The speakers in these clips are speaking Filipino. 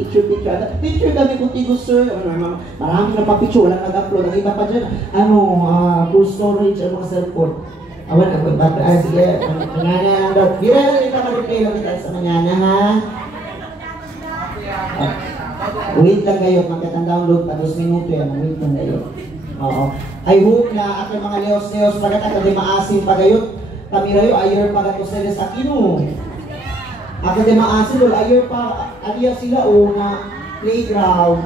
Picture kami kung tigo sir. Maraming na pa-picture, walang nag-upload. Ang iba pa dyan, full storage, mga cellphone. Sige, manyana lang daw. Bira lang kita mag-replay lang kita sa manyana, ha? Wait lang kayo, magkatang-download pa, 2 minuto yan, wait lang kayo. Oo. I hope na aking mga leos-leos pagat akademaasin pagayot. Kami rayo, ayer pagat ko sila sa kino. Akademaasin, ayer pa, aliya sila o na playground.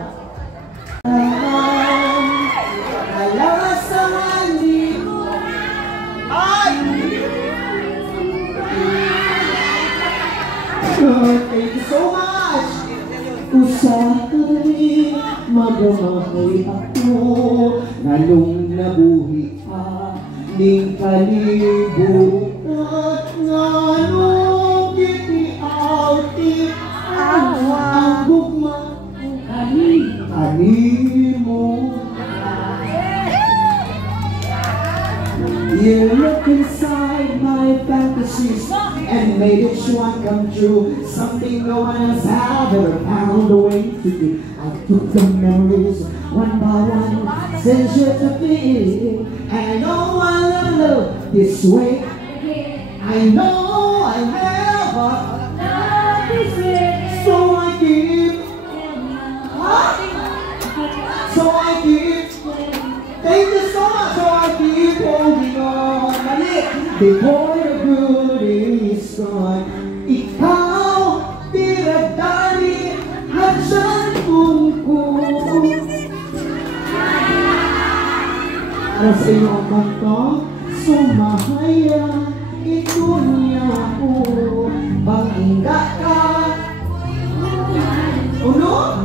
Alawas sa mandi. Ay! Thank you so much! Usahay, magamahay ako, nalong nabuhi pa, ning kalibutan, nganong giti-auti, ang gugma, mo. You look inside my fantasies and made each one come true. Something no one else had ever found a way to do. I took the memories one by one, sent you to be. And I know I love this way. I know I never love this way. So I give. So I give. Thank you so much. So I keep holding on. Before the good is gone, ikaw, tiradali, at siyang tungkol. Para sa iyo ang kanta, sumahaya, ito niya ako, bangga ka. Uno?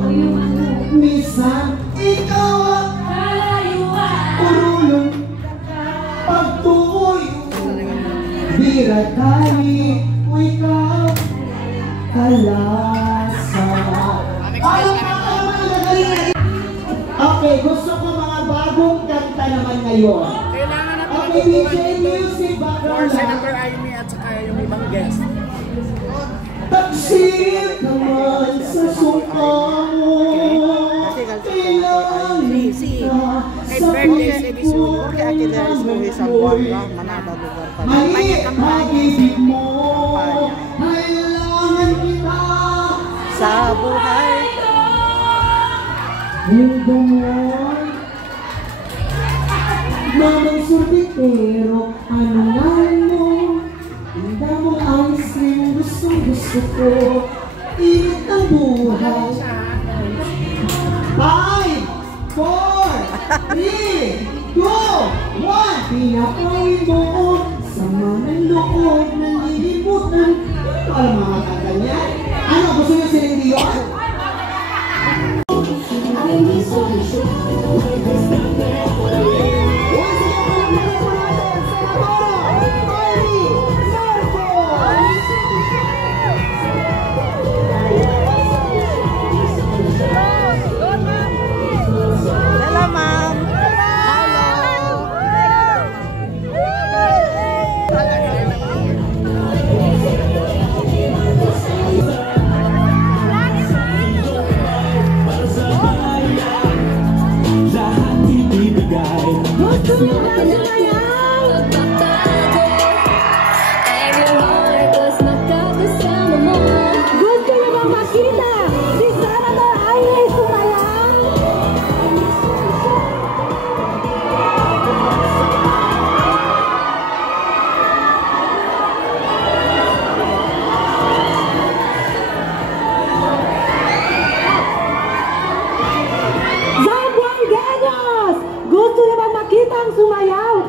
Minsan, ikaw ang urulong, pagtuloy. Biratali, ikaw, kalasa. Okay, gusto ko mga bagong kanta naman ngayon. Okay, DJ Music background. Senator Amy at saka yung ibang guest. Taksil naman sa sungka mo. Mali, pag-ibig mo, kailangan kita sa buhay. Mundo mo, mamang surti pero ano nga mo, tinda mo ang stream, gusto ko, init ang buhay. 5, 4, 3, 2, 1. Pinakain mo sama ng loob ng lilimutan. Ito ang mga kanta niya. Ano, gusto niyo silang Dion? Gusto na ba makita ang sumayaw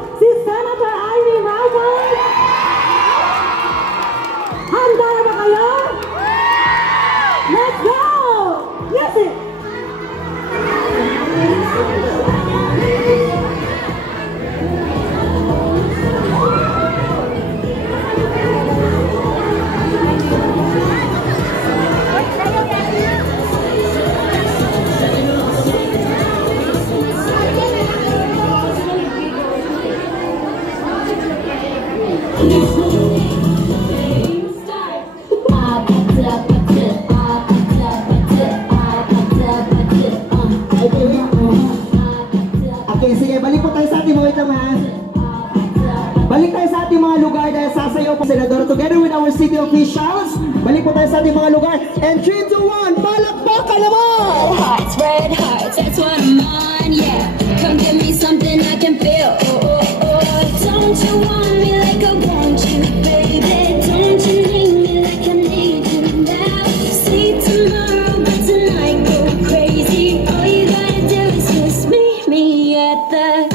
sa ating mga lugar. And 3, 2, 1, palakpakan naman! Red hearts, that's what I'm on, yeah. Come give me something I can feel. Oh, oh, oh. Don't you want me like I want you, baby? Don't you need me like I need you now? See tomorrow, but tonight go crazy. All you gotta do is just meet me at the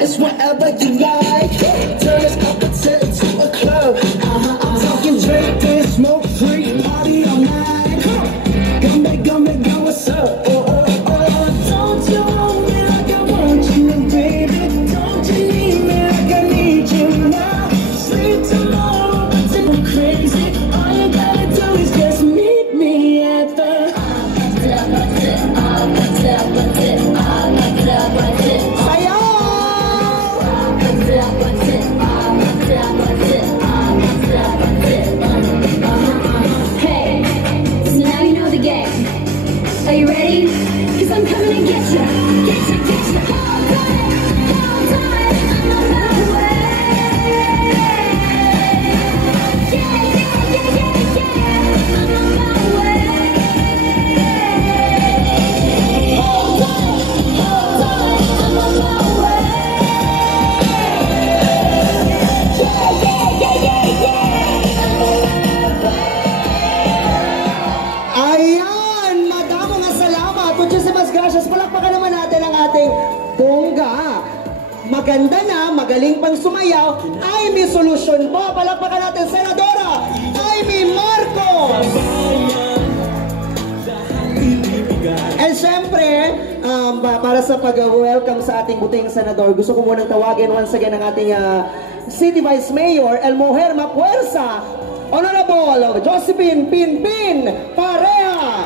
It's whatever you like. Turn this up to a club. I'm talking drink and smoke free, party all night. Come back, go, what's up? Oh, oh, oh. Don't you want me like I want you, baby? Don't you need me like I need you now? Sleep tomorrow, but go crazy. All you gotta do is just meet me at the Hey, so now you know the game. Are you ready? Cause I'm coming to get you. Get you, get you. Hold tight, I'm on my way. Yeah, yeah, yeah, yeah, yeah. I'm on my way. Hold tight, I'm on my way. Yeah, yeah, yeah, yeah, yeah. Ayan! Madamo nga salamat! Muchísimas gracias! Palakpakan naman natin ang ating bongga. Maganda na, magaling pang sumayaw. Amy Solution po! Palakpakan natin, Senadora Amy Marcos! And syempre, para sa pag-welcome sa ating buting senador, gusto ko munang tawagin once again ang ating City Vice Mayor, El Mujer Mapuersa, Honorable Josephine Pinpin Pareha.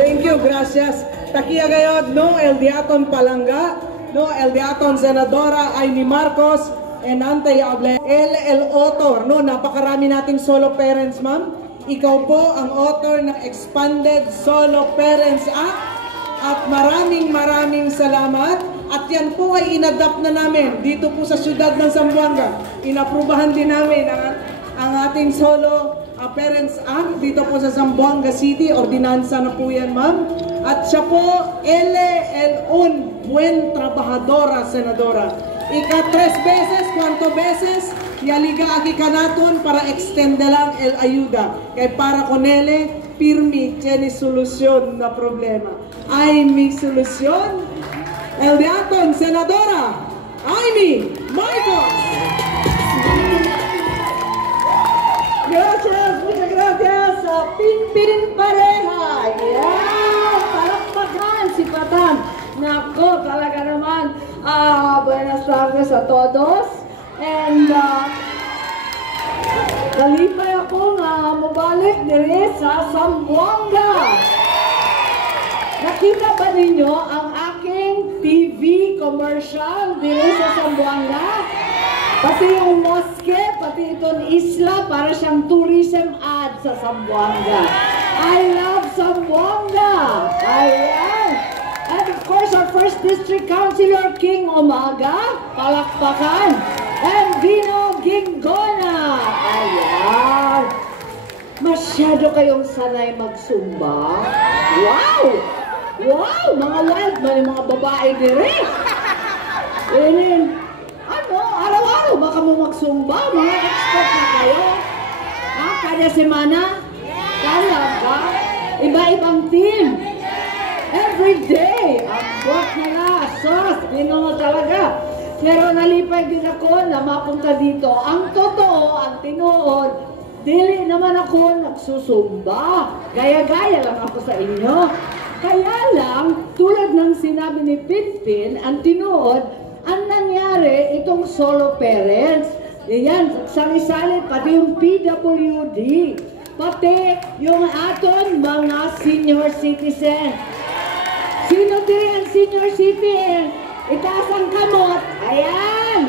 Thank you, gracias. Takia gayod, no, El Diaton Palanga, no, El Diaton Senadora Amy Marcos, and Antay Able, el author, no, napakarami nating solo parents, ma'am. Ikaw po ang author ng Expanded Solo Parents Act, at maraming salamat. At yan po ay inadapt na namin dito po sa siyudad ng Zamboanga. Inaprubahan din namin ang ating Solo Parents Act dito po sa Zamboanga City. Ordinansa na po yan, ma'am. At siya po, un buen trabajadora, senadora. Ika 3 beses, kwanto beses, yaliga agi kanaton para extende lang el ayuda. Kay para con ele, pirmi, tiene solusyon na problema. Ay mi solusyon. El Diaton, Senadora Amy Marcos. Gracias, muchas gracias. Pinpin Pareha. Yan, palakpakan si Patan. Nako, talaga naman. Buenas tardes a todos. And kalipay ako nga mabalik diri sa Zamboanga. Nakita ba ninyo ang aking TV commercial dito sa Zamboanga? Pati yung mosque, pati itong isla, para siyang tourism ad sa Zamboanga. I love Zamboanga! Ayan! And of course, our first district councilor, King Umaga, palakpakan. And Dino Gingona. Ayan! Masyado kayong sanay magsumba. Wow! Wow! Mga wild man yung mga babae dire. Ano? Araw-araw baka mo magsumba? Mga expert na kayo? Ha? Kada semana? Talaga? Iba-ibang team? Every day! Ang buwak na na! Sos! Ginoo talaga! Pero nalipay din ako na mapunta dito. Ang totoo, ang tinuod, dili naman ako nagsusumba. Gaya-gaya lang ako sa inyo. Kaya lang, tulad ng sinabi ni Pinpin, ang tinuod, ang nangyari itong solo parents. Yan, sali-sali, pati yung PWD, pati yung aton mga senior citizen. Sino din ang senior citizen? Itaas ang kamot. Ayan!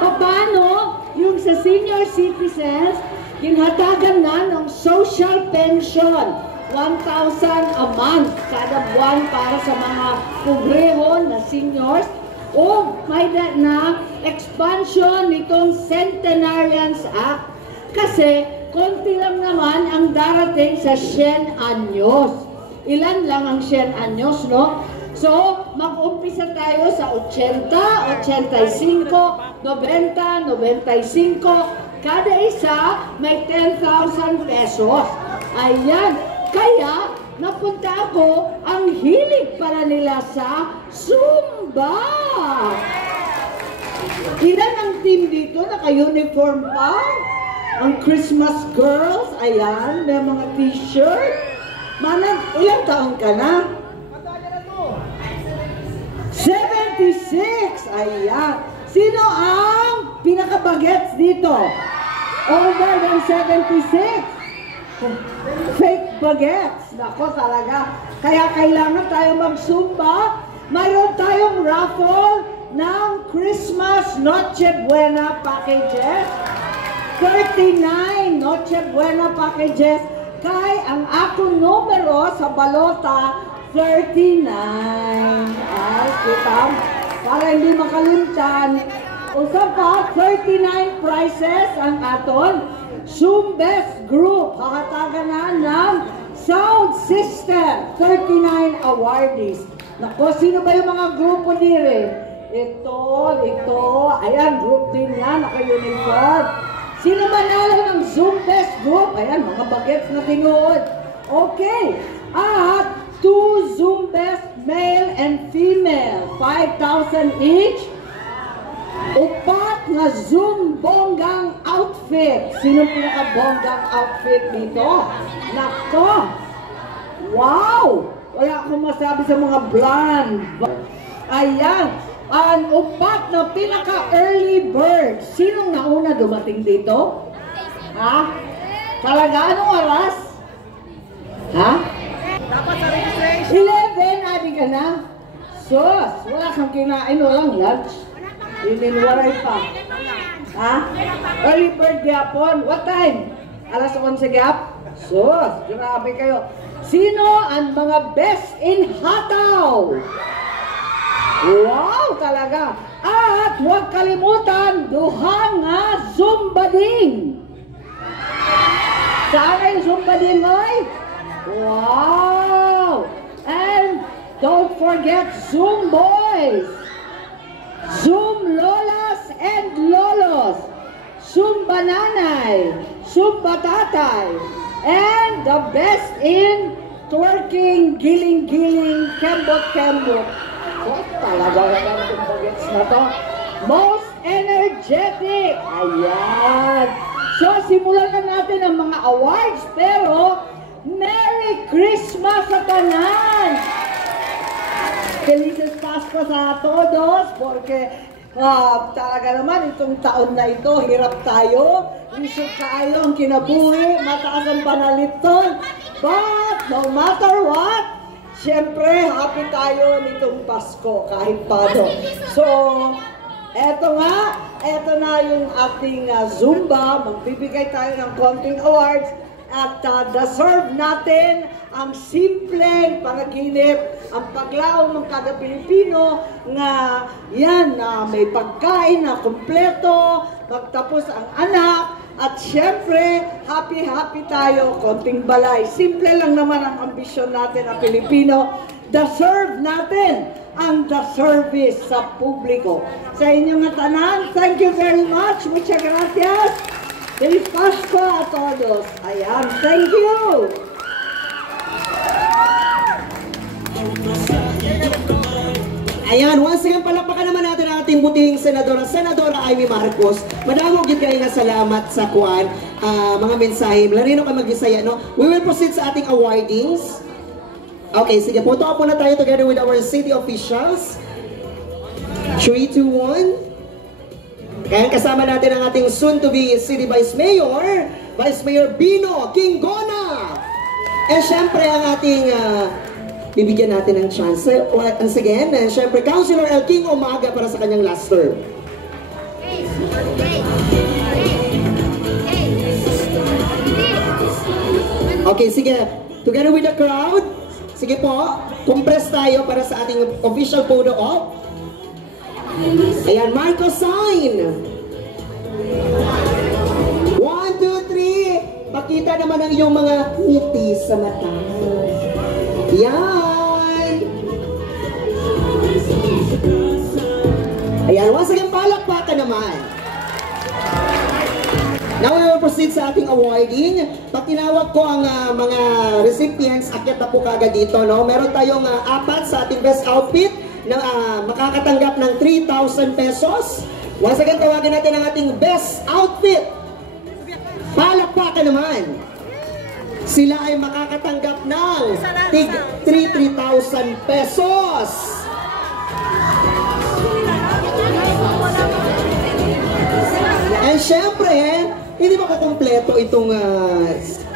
Paano yung sa senior citizens, Kinhatagan na ng social pension. 1,000 a month kada buwan para sa mga pobreho na seniors. O may na expansion nitong Centenarians Act. Kasi konti lang naman ang darating sa 100 anyos. Ilan lang ang 100 anyos, no? So, mag-umpisa tayo sa 80, 85, 90, 95. Kada isa may 10,000 pesos. Ayan. Kaya, napunta ako, ang hilig pala nila sa Zumba. Ilan ang team dito? Naka-uniform pa? Ang Christmas girls, ayan, may mga t-shirt. Manang, ilang taon ka na? 76, ayan. Sino ang pinaka-bagets dito? Over than 76? Fake bagets. Nako talaga. Kaya kailangan tayo mag-Zumba. Mayroon tayong raffle ng Christmas Noche Buena packages. 39 Noche Buena packages. Kay ang akong numero sa balota, 39. Ay, kita. Para hindi makalimtan. Usa pa, 39 prizes ang aton. Zumbes Group, hahatagan na ng sound system, 39 awardees. Nako, sino ba yung mga grupo nire? Ito, ayan, group din yan, naka-uniform. Sino manalo ng Zumbes Group? Ayan, mga bagets na tingod. Okay, at 2 Zumbes, male and female, 5,000 each. Upat na Zumbonggang outfit. Sino pinaka-bonggang outfit dito? Nako! Wow! Wala akong masabi sa mga blonde. Ayan. Ang upat na pinaka-early bird. Sinong nauna dumating dito? Ha? Talaga? Anong oras? Ha? Dapat sa registration. 11, adi ka na? Sus! Wala kang kinain. Walang lunch. Waray pa. Ha? Early bird gyapon. What time? Alas 11 gyap? Sus, grabe kayo. Sino ang mga best in hataw? Wow, talaga. At huwag kalimutan, duha nga Zumba ding. Saan yung Zumba ding, oy? Wow! And don't forget Zoom boys. Zoom lolas and lolos, Zumba nanay, Zumba tatay, and the best in twerking, giling-giling, kembot-kembot. Oh, talaga naman itong bagets na to. Most energetic. Ayan. So, simulan na natin ang mga awards, pero Merry Christmas sa tanan! Felices Pasko sa todos porque talaga naman itong taon na ito, hirap tayo, lisod tayo ang kinabuhi, mataas ang panaliton, but no matter what, syempre happy tayo nitong Pasko kahit paano. So, eto na yung ating Zumba, magbibigay tayo ng konting awards at deserve natin ang simpleng panaginip, ang paglaom ng kada Pilipino nga yan na may pagkain na kumpleto, magtapos ang anak, at syempre, happy tayo, konting balay. Simple lang naman ang ambisyon natin ang Pilipino. Deserve natin ang the service sa publiko. Sa inyong tanan, thank you very much. Muchas gracias. Feliz Pasko a todos. Ayan, thank you. Ayan, once again, palakpakan naman natin ang ating buting Senadora Amy Marcos. Madamog yun kayo nga salamat sa kuwan, mga mensahe. Larino ka mag-isaya, no? We will proceed sa ating awardings. Okay, sige, photo up muna tayo together with our city officials. 3, 2, 1. Kaya kasama natin ang ating soon-to-be City Vice Mayor Bino Kingona. And syempre ang ating bibigyan natin ng chance. Once again, and syempre Councilor El King Umaga para sa kanyang last term. Okay, sige. Together with the crowd. Sige po, compress tayo para sa ating official photo op. Ayan, Marco sign. 1, 2, 3. Pakita naman ang iyong mga ngiti sa mata. Yan. Ayan, once again, palakpakan naman. Now we will proceed sa ating awarding. Pag tinawag ko ang mga recipients, akyat na po kagad dito, no? Meron tayong 4 sa ating best outfit na makakatanggap ng 3,000 pesos. Once again, tawagin natin ang ating best outfit. Palakpakan naman. Sila ay makakatanggap ng 3,000 pesos. And syempre, hindi makukumpleto itong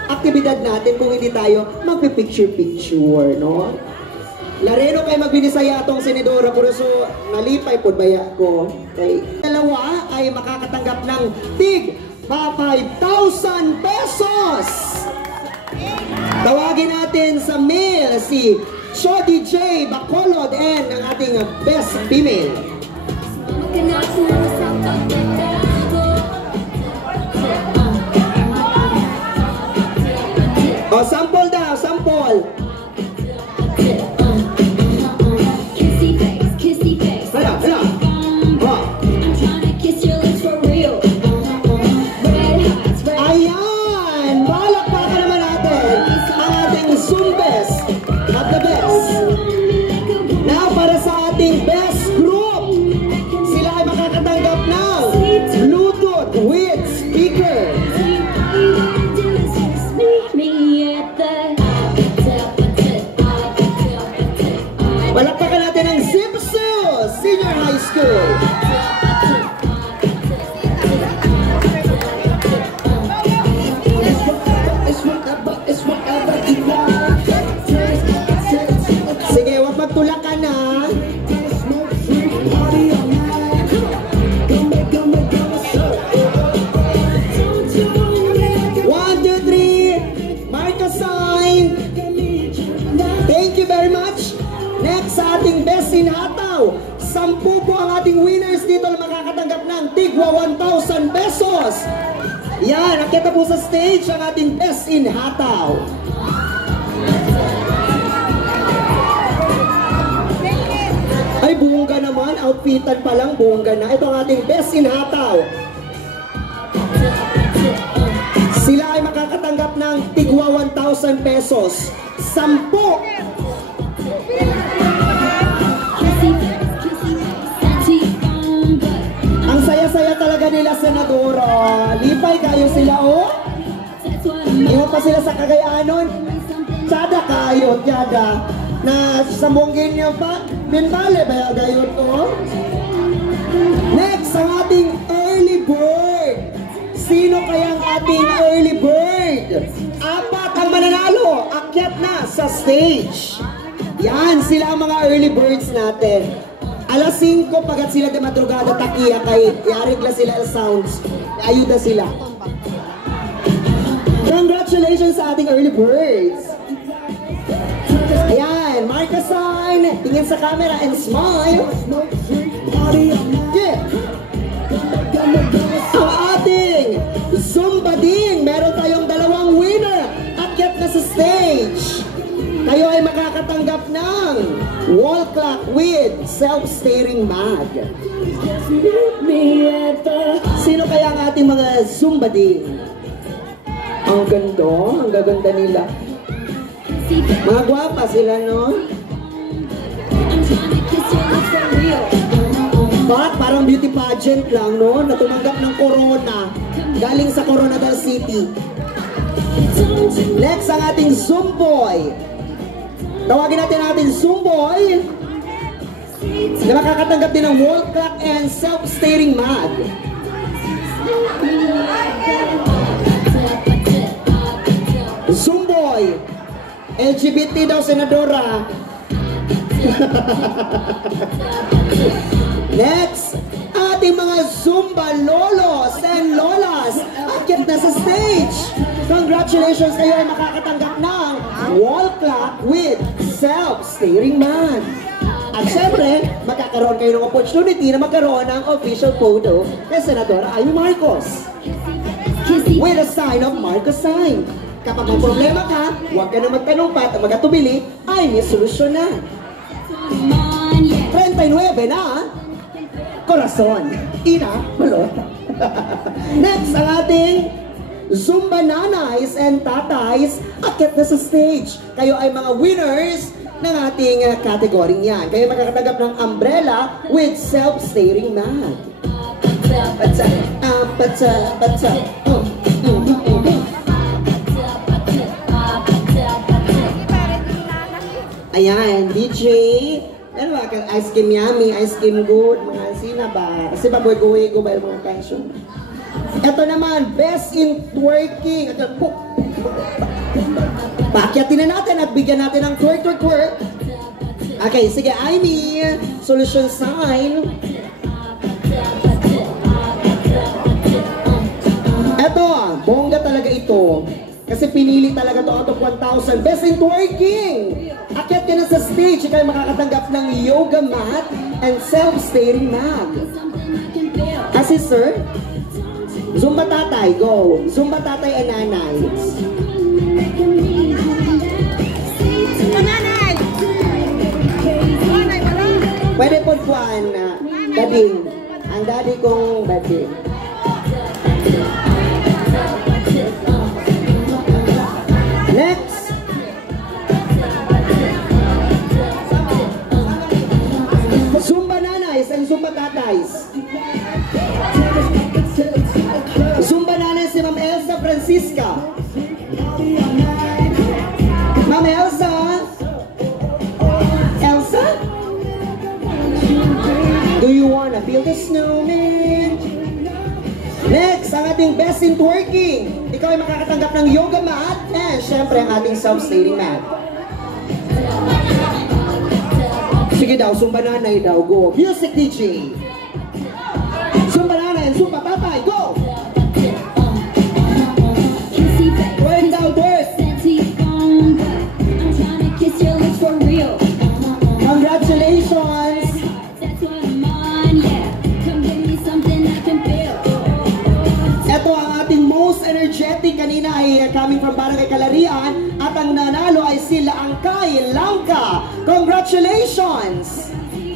aktibidad natin kung hindi tayo magpipicture-picture, no? Lareno kay magbinisaya atong senadora, pero so nalipay po baya ko. Okay. Dalawa ay makakatanggap ng tig 5,000 pesos. Tawagin natin sa male si Shodi J. Bacolod and ang ating best female. O, sample daw, sample. Hala, hala. Ayan! Palakpakan naman natin ang ating Zumbes at the best. Now, para sa ating best group, sila ay makakatanggap ng Bluetooth with speaker. Palakpakan natin ang Zipsu Senior High School. Sige, huwag magtulak ka na. One, two, three. Mark a sign. Thank you very much. Next sa ating best in Hataw. 10 po ang ating winners dito na makakatanggap ng tigwa 1,000 pesos. Yan, nakita po sa stage ang ating best in Hataw. Ay, buongga naman. Outfitan pa lang, buongga na. Ito ang ating best in Hataw. Sila ay makakatanggap ng tigwa 1,000 pesos. 10. Ang saya-saya talaga nila, senadora. Lipay kayo sila, oh. Iwan pa sila sa Cagayanon. Tsada kayo, tsada. Na sambongin niyo pa. Bintale ba gayon to? Next, ang ating early bird. Sino kayang ating early bird? 4 ang mananalo. Akyat na sa stage. Yan, sila ang mga early birds natin. Alas 5 pagat sila de madrugada takiya kay yarigla sila sounds. Ayuda sila. Congratulations sa ating early birds. Ayan, mark a sign. Tingin sa camera and smile. Yeah. Ang ating Zumba Ding. Meron tayong 2 winner. Akyat na sa stage. Kayo ay makakatanggap ng wall clock with self-steering mag. Sino kaya ang ating mga Zumba Ding? Ang ganda, ang gaganda nila. Mga gwapa sila, no? Parang beauty pageant lang, no? Na tumanggap ng corona. Galing sa Coronadal City. Next, ang ating Zumboy. Tawagin natin ang ating Zumboy na makakatanggap din ng wall clock and self-steering mag. Zumboy. LGBT daw, senadora. Next, ating mga Zumba lolos and lolas. Akyat na sa stage. Congratulations, kayo ay makakatanggap ng wall clock with self-steering man. At syempre, magkakaroon kayo ng opportunity na magkaroon ng official photo kay Senadora Amy Marcos with a sign of Marcos sign. Kapag may problema ka, huwag ka na magtanong pa at magatubili, ay may solusyon na. 39 na Corazon. Ina, balot. Next, ang ating Zumba Nanays and Tatays akit na sa stage. Kayo ay mga winners ng ating category yan. Kayo makakatanggap ng umbrella with self-steering mat. Ayan, DJ. Ano ba? Ice cream yummy, ice cream good, mga sina ba? Kasi ba go ba yung mga tension? Ito naman, best in twerking. Paakyatin na natin at bigyan natin ng twerk. Okay, sige, Amy. Solution sign. Ito, bongga talaga ito. Kasi pinili talaga ito out of 1,000. Best in twerking! Akyat ka na sa stage, ikaw makakatanggap ng yoga mat and self-steering mat. Kasi sir, Zumba tatay, go! Zumba tatay and nanay. Nanay! Nanay, wala! Pwede po kuhaan na dading. Ang daddy kong dading. Next! Zumba nanays and Zumba tatays. Zumba nanays si Ma'am Elsa Francisca. Ma'am Elsa? Elsa? Do you wanna build a snowman? Next, ang ating best in twerking. Ikaw ay makakatanggap ng yoga mat and syempre ang ating self-steering mat. Sige daw, Zumba nanay daw, go. Music DJ. Zumba nanay and Zumba tatay, go! Twerk daw, twerk! Congratulations! Ito ang ating most energetic kanina ay coming from Barangay Kalarian at ang nanalo ay sila Angkay Langka. Congratulations!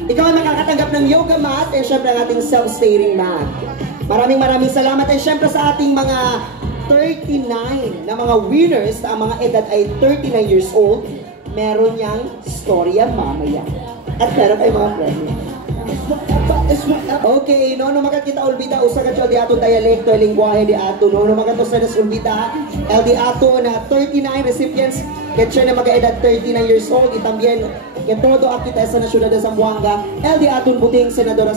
Ikaw ay makakatanggap ng yoga mat and syempre ang ating self-steering mat. Maraming salamat and syempre sa ating mga 39 na mga winners na ang mga edad ay 39 years old, meron niyang storya mamaya. At meron kayo mga premium. Okay, no makakita ulbita usa ka di ato dialekto lengguwahe di ato no makato sa nas ulbita el di ato na 39 recipients ketche na mga-edad 39 years old itambien ken todo akita sa nasyudad sa Zamboanga el di aton buting senadora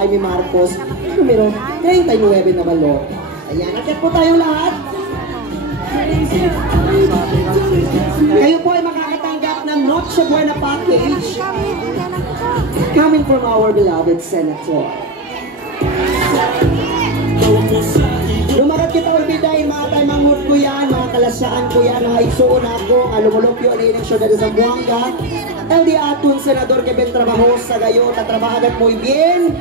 Amy Marcos numero 39 na balot. Ayan, akit po tayong lahat. Kayo po ay makakatanggap ng Noche Buena package coming from our beloved Senator. Lumagat kita ulbiday, mga tayo manghut ko yan, mga kalasaan ko yan, mga igsuon ako, nga lumulupyo na yung syudad sa Zamboanga. El di atun senador que ben trabajo sa gayo, tatrabahagat muy bien,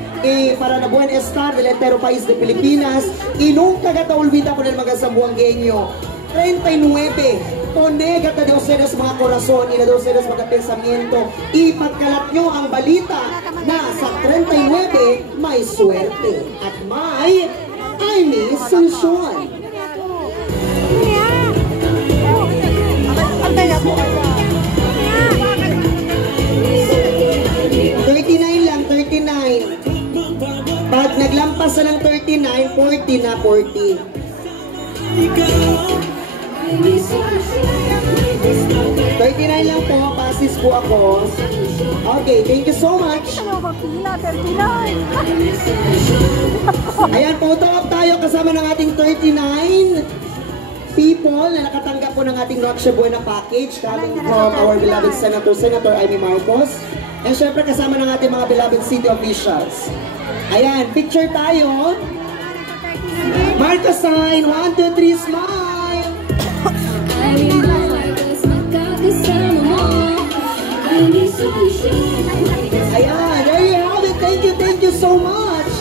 para na buen estar del entero país de Pilipinas, y nunca gata ulbita po ng mga Zamboangueño. 39, ponega ta Dios sa mga korason, ina Dios sa mga pensamiento, ipagkalat nyo ang balita na sa 39 may swerte at may Amy solusyon. 39 lang, 39. Pag naglampas na ng 39, 40 na 40. 39 lang po, pasis po ako. Okay, thank you so much. Ayan, photo op tayo kasama ng ating 39 people na nakatanggap po ng ating Noche Buena package coming from our beloved Senator Amy Marcos. And syempre kasama ng ating mga beloved city officials. Ayan, picture tayo. Marcos sign, 1, 2, 3, smile! Baby boy, gusto makakasama mo. Baby, Ayan, there you have it. Thank you so much.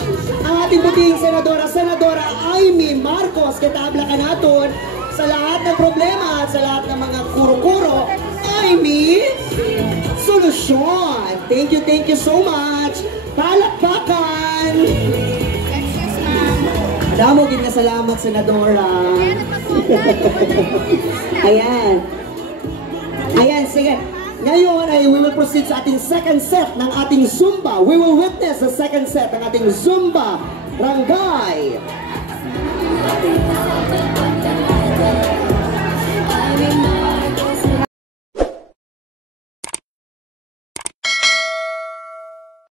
Ang ating buting senadora, Senadora Amy Marcos, kitabla ka naton sa lahat ng problema at sa lahat ng mga kuro-kuro. Amy, solusyon. Thank you so much. Palakpakan. Damo gid nga salamat, Senadora. Ayan. Ayan, sige. Ngayon ay we will proceed sa ating second set ng ating Zumba. We will witness the second set ng ating Zumba Barangay.